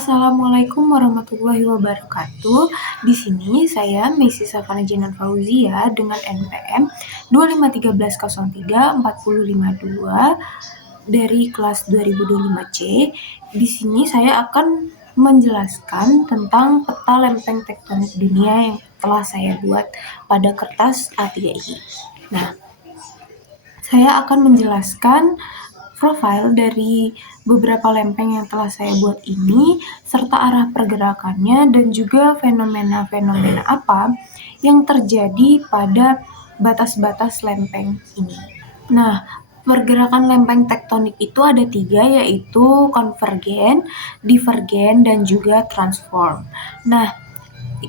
Assalamualaikum warahmatullahi wabarakatuh. Di sini saya Messi Safana Jinan Fauzia dengan NPM 2513034052 dari kelas 2025C. Di sini saya akan menjelaskan tentang peta lempeng tektonik dunia yang telah saya buat pada kertas A3 ini. Nah, saya akan menjelaskan profil dari beberapa lempeng yang telah saya buat ini, serta arah pergerakannya dan juga fenomena-fenomena apa yang terjadi pada batas-batas lempeng ini. Nah, pergerakan lempeng tektonik itu ada 3, yaitu konvergen, divergen, dan juga transform. Nah,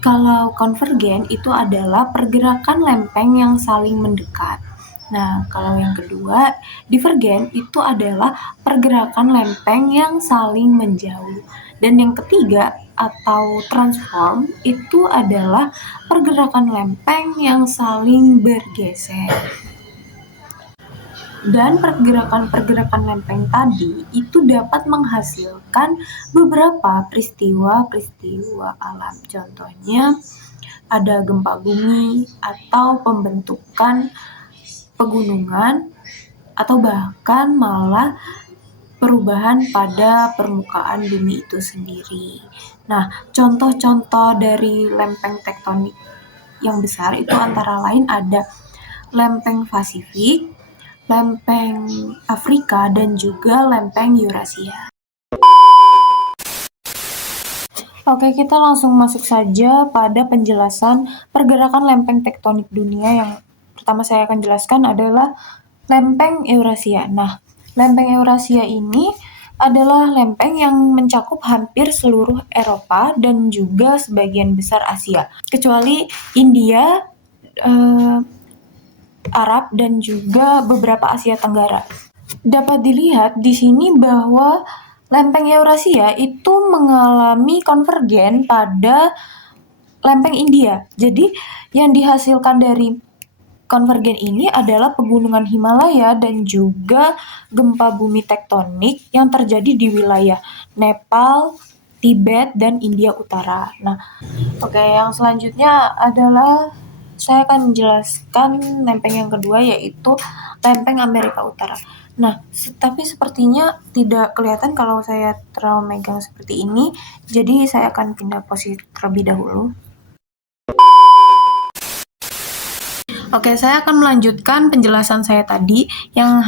kalau konvergen itu adalah pergerakan lempeng yang saling mendekat. Nah, kalau yang kedua, divergen itu adalah pergerakan lempeng yang saling menjauh. Dan yang ketiga, atau transform, itu adalah pergerakan lempeng yang saling bergeser. Dan pergerakan-pergerakan lempeng tadi itu dapat menghasilkan beberapa peristiwa-peristiwa alam. Contohnya, ada gempa bumi atau pembentukan pegunungan, atau bahkan malah perubahan pada permukaan bumi itu sendiri. Nah, contoh-contoh dari lempeng tektonik yang besar itu antara lain ada lempeng Pasifik, lempeng Afrika, dan juga lempeng Eurasia. Oke, kita langsung masuk saja pada penjelasan pergerakan lempeng tektonik dunia. Yang pertama saya akan jelaskan adalah lempeng Eurasia. Nah, lempeng Eurasia ini adalah lempeng yang mencakup hampir seluruh Eropa dan juga sebagian besar Asia, kecuali India, Arab, dan juga beberapa Asia Tenggara. Dapat dilihat di sini bahwa lempeng Eurasia itu mengalami konvergen pada lempeng India. Jadi, yang dihasilkan dari konvergen ini adalah pegunungan Himalaya dan juga gempa bumi tektonik yang terjadi di wilayah Nepal, Tibet, dan India Utara. Nah, yang selanjutnya adalah saya akan menjelaskan lempeng yang kedua, yaitu lempeng Amerika Utara. Nah, tapi sepertinya tidak kelihatan kalau saya terlalu megang seperti ini, jadi saya akan pindah posisi terlebih dahulu. Oke, saya akan melanjutkan penjelasan saya tadi yang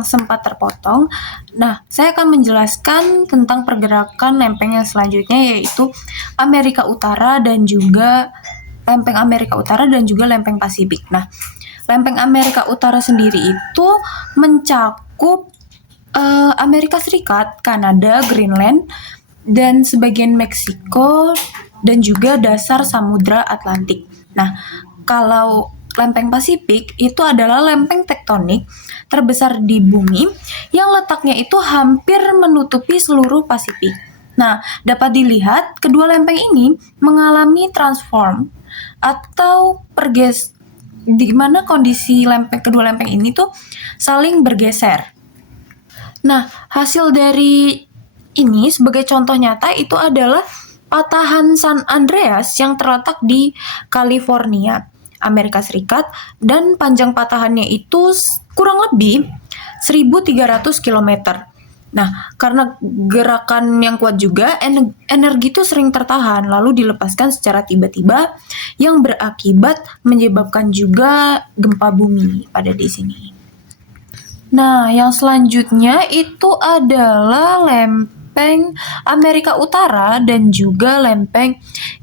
sempat terpotong. Nah, saya akan menjelaskan tentang pergerakan lempeng yang selanjutnya, yaitu Amerika Utara dan juga lempeng Amerika Utara dan juga lempeng Pasifik. Nah, lempeng Amerika Utara sendiri itu mencakup Amerika Serikat, Kanada, Greenland, dan sebagian Meksiko, dan juga dasar Samudra Atlantik. Nah, kalau lempeng Pasifik itu adalah lempeng tektonik terbesar di bumi yang letaknya itu hampir menutupi seluruh Pasifik. Nah, dapat dilihat kedua lempeng ini mengalami transform atau di mana kondisi kedua lempeng ini tuh saling bergeser. Nah, hasil dari ini sebagai contoh nyata itu adalah patahan San Andreas yang terletak di California, Amerika Serikat, dan panjang patahannya itu kurang lebih 1.300 km. Nah, karena gerakan yang kuat juga, energi itu sering tertahan lalu dilepaskan secara tiba-tiba yang berakibat menyebabkan juga gempa bumi pada di sini. Nah, yang selanjutnya itu adalah lempeng Amerika Utara dan juga lempeng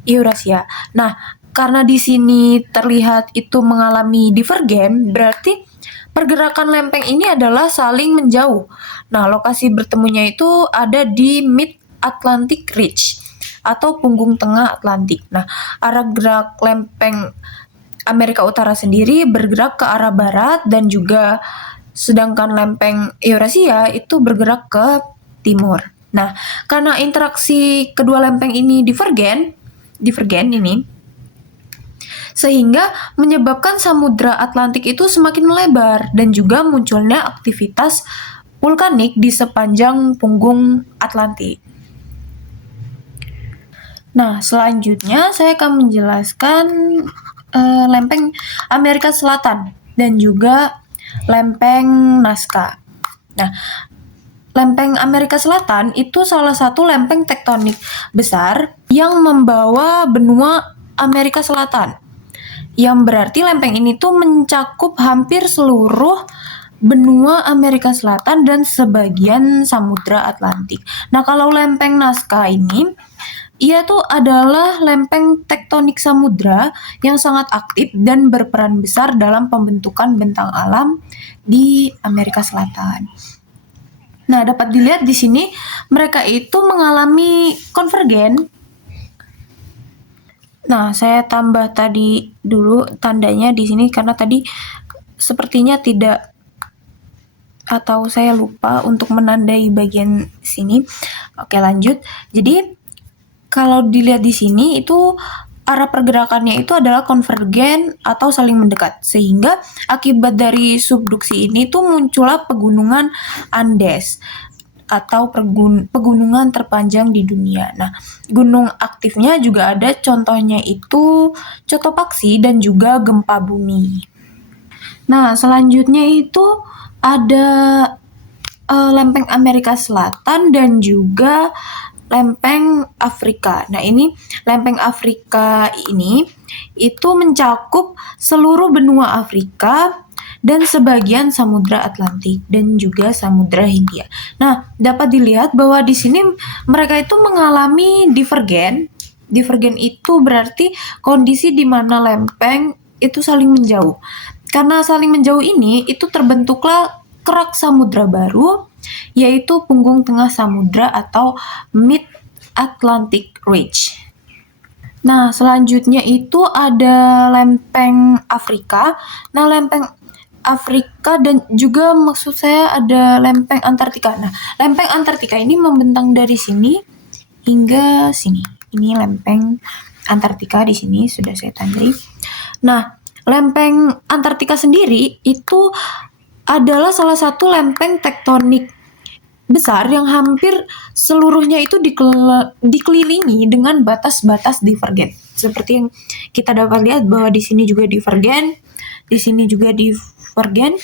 Eurasia. Nah, karena di sini terlihat itu mengalami divergen, berarti pergerakan lempeng ini adalah saling menjauh. Nah, lokasi bertemunya itu ada di Mid-Atlantic Ridge atau punggung tengah Atlantik. Nah, arah gerak lempeng Amerika Utara sendiri bergerak ke arah barat dan juga sedangkan lempeng Eurasia itu bergerak ke timur. Nah, karena interaksi kedua lempeng ini divergen ini, sehingga menyebabkan Samudra Atlantik itu semakin melebar dan juga munculnya aktivitas vulkanik di sepanjang punggung Atlantik. Nah, selanjutnya saya akan menjelaskan lempeng Amerika Selatan dan juga lempeng Nazca. Nah, lempeng Amerika Selatan itu salah satu lempeng tektonik besar yang membawa benua Amerika Selatan. Yang berarti lempeng ini tuh mencakup hampir seluruh benua Amerika Selatan dan sebagian Samudra Atlantik. Nah, kalau lempeng Nazca ini, ia tuh adalah lempeng tektonik samudra yang sangat aktif dan berperan besar dalam pembentukan bentang alam di Amerika Selatan. Nah, dapat dilihat di sini mereka itu mengalami konvergen. Nah, saya tambah tadi dulu tandanya di sini karena tadi sepertinya tidak, atau saya lupa untuk menandai bagian sini. Oke, lanjut. Jadi kalau dilihat di sini itu arah pergerakannya itu adalah konvergen atau saling mendekat, sehingga akibat dari subduksi ini tuh muncullah pegunungan Andes atau pegunungan terpanjang di dunia. Nah, gunung aktifnya juga ada, contohnya itu Cotopaxi dan juga gempa bumi. Nah, selanjutnya itu ada lempeng Amerika Selatan dan juga lempeng Afrika. Nah, ini lempeng Afrika ini itu mencakup seluruh benua Afrika dan sebagian Samudra Atlantik dan juga Samudra Hindia. Nah, dapat dilihat bahwa di sini mereka itu mengalami divergen. Divergen itu berarti kondisi di mana lempeng itu saling menjauh. Karena saling menjauh ini, itu terbentuklah kerak samudra baru, yaitu punggung tengah samudra atau Mid-Atlantic Ridge. Nah, selanjutnya itu ada lempeng Afrika. Nah, lempeng Afrika dan juga maksud saya ada lempeng Antartika. Nah, lempeng Antartika ini membentang dari sini hingga sini. Ini lempeng Antartika, di sini sudah saya tandai. Nah, lempeng Antartika sendiri itu adalah salah satu lempeng tektonik besar yang hampir seluruhnya itu dikelilingi dengan batas-batas divergen. Seperti yang kita dapat lihat bahwa di sini juga divergen, di sini juga divergen,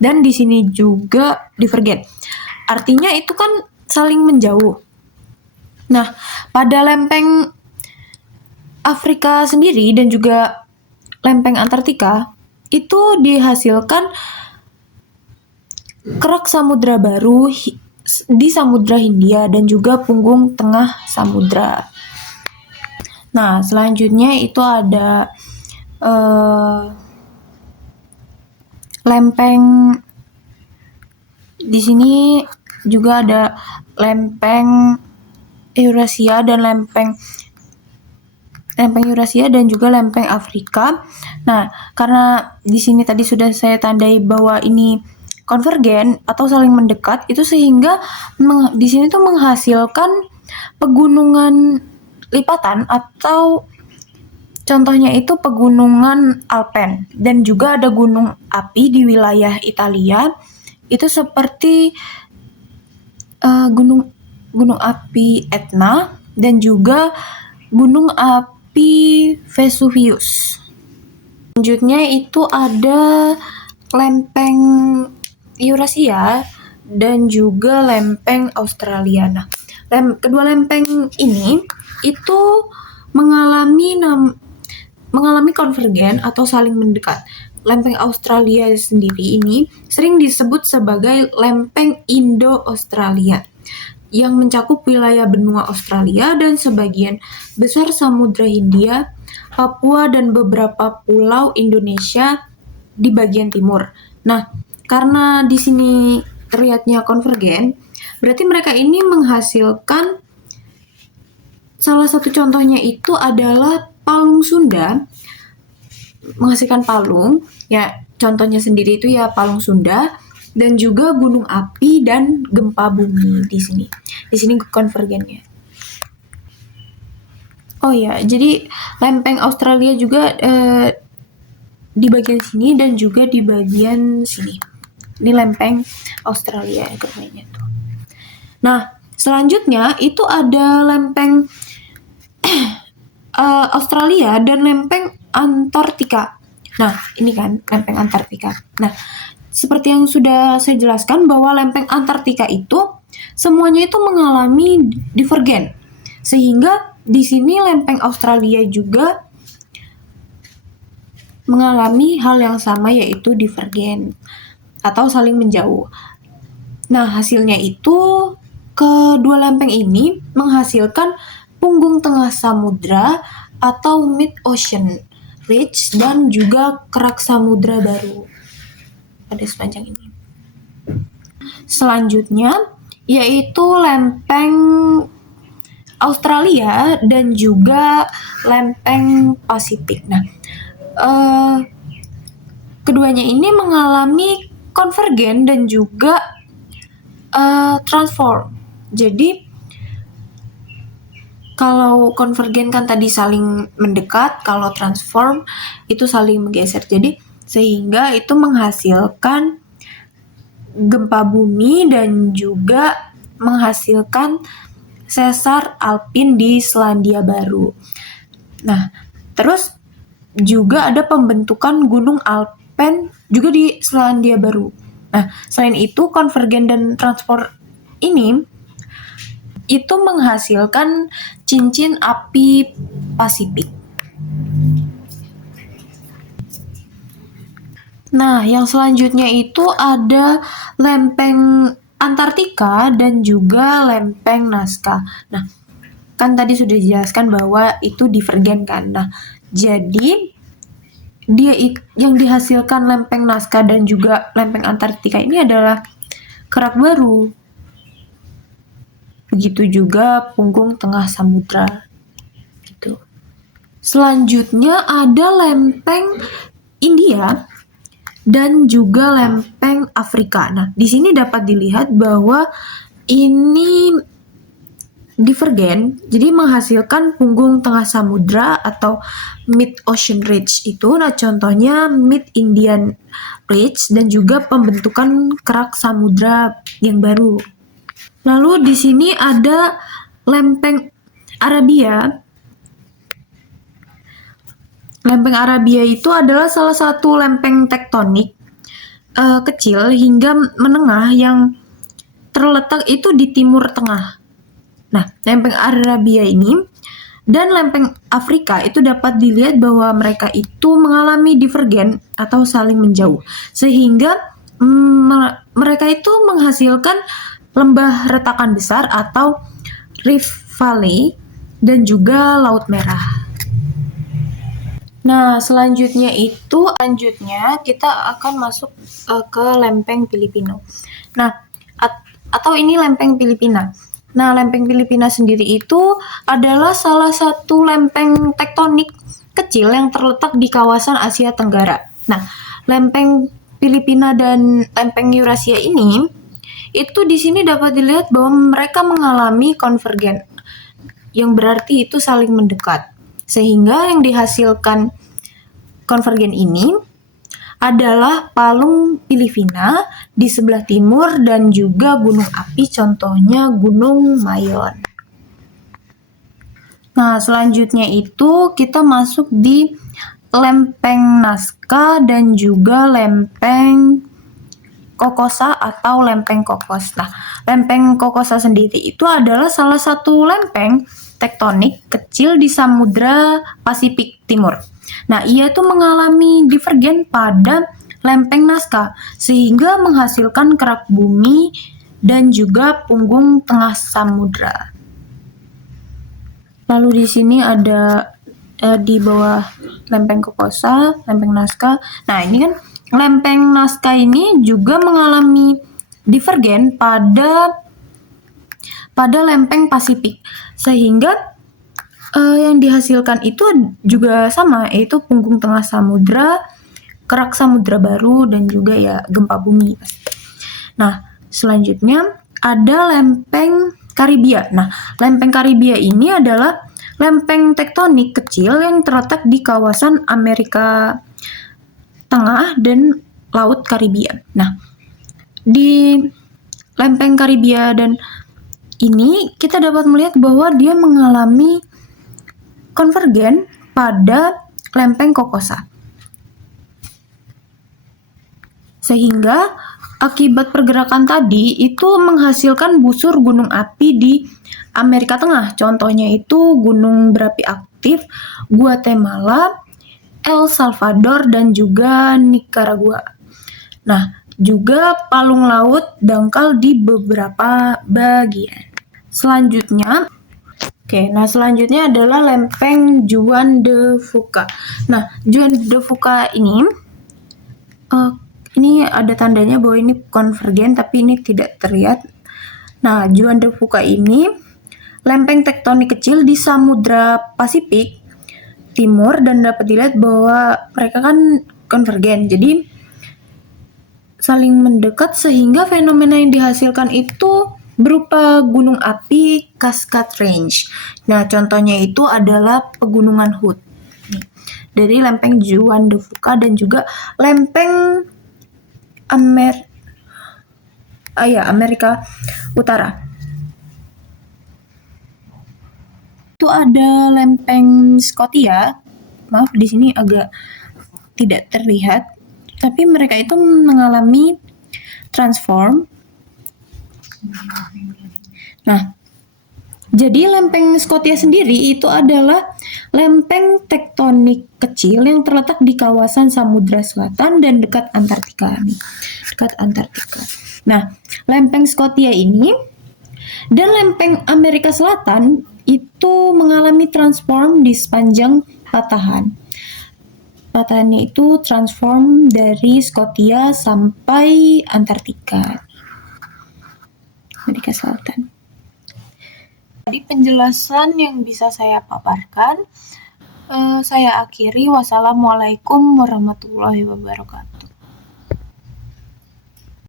dan di sini juga divergen. Artinya itu kan saling menjauh. Nah, pada lempeng Afrika sendiri dan juga lempeng Antartika itu dihasilkan kerak samudra baru di Samudra Hindia dan juga punggung tengah samudra. Nah, selanjutnya itu ada lempeng, di sini juga ada lempeng Eurasia dan lempeng Eurasia dan juga lempeng Afrika. Nah, karena di sini tadi sudah saya tandai bahwa ini konvergen atau saling mendekat, itu sehingga di sini tuh menghasilkan pegunungan lipatan atau contohnya itu pegunungan Alpen, dan juga ada gunung api di wilayah Italia. Itu seperti gunung api Etna dan juga gunung api Vesuvius. Selanjutnya itu ada lempeng Eurasia dan juga lempeng Australia. Nah, kedua lempeng ini itu mengalami konvergen atau saling mendekat. Lempeng Australia sendiri ini sering disebut sebagai lempeng Indo-Australia yang mencakup wilayah benua Australia dan sebagian besar Samudra Hindia, Papua, dan beberapa pulau Indonesia di bagian timur. Nah, karena di sini terlihatnya konvergen, berarti mereka ini menghasilkan, salah satu contohnya itu adalah palung Sunda, menghasilkan palung, ya contohnya sendiri itu ya palung Sunda, dan juga gunung api dan gempa bumi di sini. Di sini konvergennya. Oh ya, jadi lempeng Australia juga di bagian sini dan juga di bagian sini. Ini lempeng Australia namanya tuh. Nah, selanjutnya itu ada lempeng Australia dan lempeng Antartika. Nah, ini kan lempeng Antartika. Nah, seperti yang sudah saya jelaskan bahwa lempeng Antartika itu semuanya itu mengalami divergen. Sehingga di sini lempeng Australia juga mengalami hal yang sama, yaitu divergen atau saling menjauh. Nah, hasilnya itu kedua lempeng ini menghasilkan punggung tengah samudra atau mid ocean ridge dan juga kerak samudra baru pada sepanjang ini. Selanjutnya yaitu lempeng Australia dan juga lempeng Pasifik. Nah, keduanya ini mengalami konvergen dan juga transform. Jadi kalau konvergen kan tadi saling mendekat, kalau transform itu saling menggeser. Jadi sehingga itu menghasilkan gempa bumi dan juga menghasilkan sesar alpin di Selandia Baru. Nah, terus juga ada pembentukan gunung Alpen juga di Selandia Baru. Nah, selain itu konvergen dan transform ini itu menghasilkan cincin api Pasifik. Nah, yang selanjutnya itu ada lempeng Antartika dan juga lempeng Nazca. Nah, kan tadi sudah dijelaskan bahwa itu divergen kan. Nah, jadi dia yang dihasilkan lempeng Nazca dan juga lempeng Antartika ini adalah kerak baru. Begitu juga punggung tengah samudra. Gitu. Selanjutnya ada lempeng India dan juga lempeng Afrika. Nah, di sini dapat dilihat bahwa ini divergen, jadi menghasilkan punggung tengah samudra atau mid ocean ridge itu. Nah, contohnya mid Indian ridge dan juga pembentukan kerak samudra yang baru. Lalu di sini ada lempeng Arabia. Lempeng Arabia itu adalah salah satu lempeng tektonik kecil hingga menengah yang terletak itu di timur tengah. Nah, lempeng Arabia ini dan lempeng Afrika itu dapat dilihat bahwa mereka itu mengalami divergen atau saling menjauh. Sehingga mereka itu menghasilkan lembah retakan besar atau Rift Valley dan juga Laut Merah. Nah, selanjutnya kita akan masuk ke lempeng Filipina. Nah, atau ini lempeng Filipina. Nah, lempeng Filipina sendiri itu adalah salah satu lempeng tektonik kecil yang terletak di kawasan Asia Tenggara. Nah, lempeng Filipina dan lempeng Eurasia ini itu di sini dapat dilihat bahwa mereka mengalami konvergen, yang berarti itu saling mendekat. Sehingga yang dihasilkan konvergen ini adalah palung Filipina di sebelah timur dan juga gunung api, contohnya Gunung Mayon. Nah, selanjutnya itu kita masuk di lempeng Nazca dan juga lempeng Kokosa atau lempeng Kokos. Nah, lempeng Kokosa sendiri itu adalah salah satu lempeng tektonik kecil di Samudra Pasifik Timur. Nah, ia itu mengalami divergen pada lempeng Nazca sehingga menghasilkan kerak bumi dan juga punggung tengah samudra. Lalu di sini ada di bawah lempeng Kokosa, lempeng Nazca. Nah, ini kan lempeng Nazca ini juga mengalami divergen pada lempeng Pasifik, sehingga yang dihasilkan itu juga sama, yaitu punggung tengah samudra, kerak samudra baru, dan juga ya gempa bumi. Nah, selanjutnya ada lempeng Karibia. Nah, lempeng Karibia ini adalah lempeng tektonik kecil yang terletak di kawasan Amerika Tengah dan Laut Karibia. Nah, di lempeng Karibia dan ini kita dapat melihat bahwa dia mengalami konvergen pada lempeng Kokosa. Sehingga akibat pergerakan tadi itu menghasilkan busur gunung api di Amerika Tengah. Contohnya itu gunung berapi aktif Guatemala, El Salvador, dan juga Nicaragua. Nah, juga palung laut dangkal di beberapa bagian. Selanjutnya adalah lempeng Juan de Fuca. Nah, Juan de Fuca ini ada tandanya bahwa ini konvergen, tapi ini tidak terlihat. Nah, Juan de Fuca ini lempeng tektonik kecil di Samudra Pasifik Timur, dan dapat dilihat bahwa mereka kan konvergen, jadi saling mendekat sehingga fenomena yang dihasilkan itu berupa gunung api Cascade Range. Nah, contohnya itu adalah pegunungan Hood dari lempeng Juan de Fuca dan juga lempeng Amerika Utara. Itu ada lempeng Scotia. Maaf, di sini agak tidak terlihat, tapi mereka itu mengalami transform. Nah, jadi lempeng Scotia sendiri itu adalah lempeng tektonik kecil yang terletak di kawasan Samudra Selatan dan dekat Antartika. Nah, lempeng Scotia ini dan lempeng Amerika Selatan itu mengalami transform di sepanjang patahan. Patahannya itu transform dari Scotia sampai Antartika, Amerika Selatan. Tadi penjelasan yang bisa saya paparkan. Saya akhiri. Wassalamualaikum warahmatullahi wabarakatuh.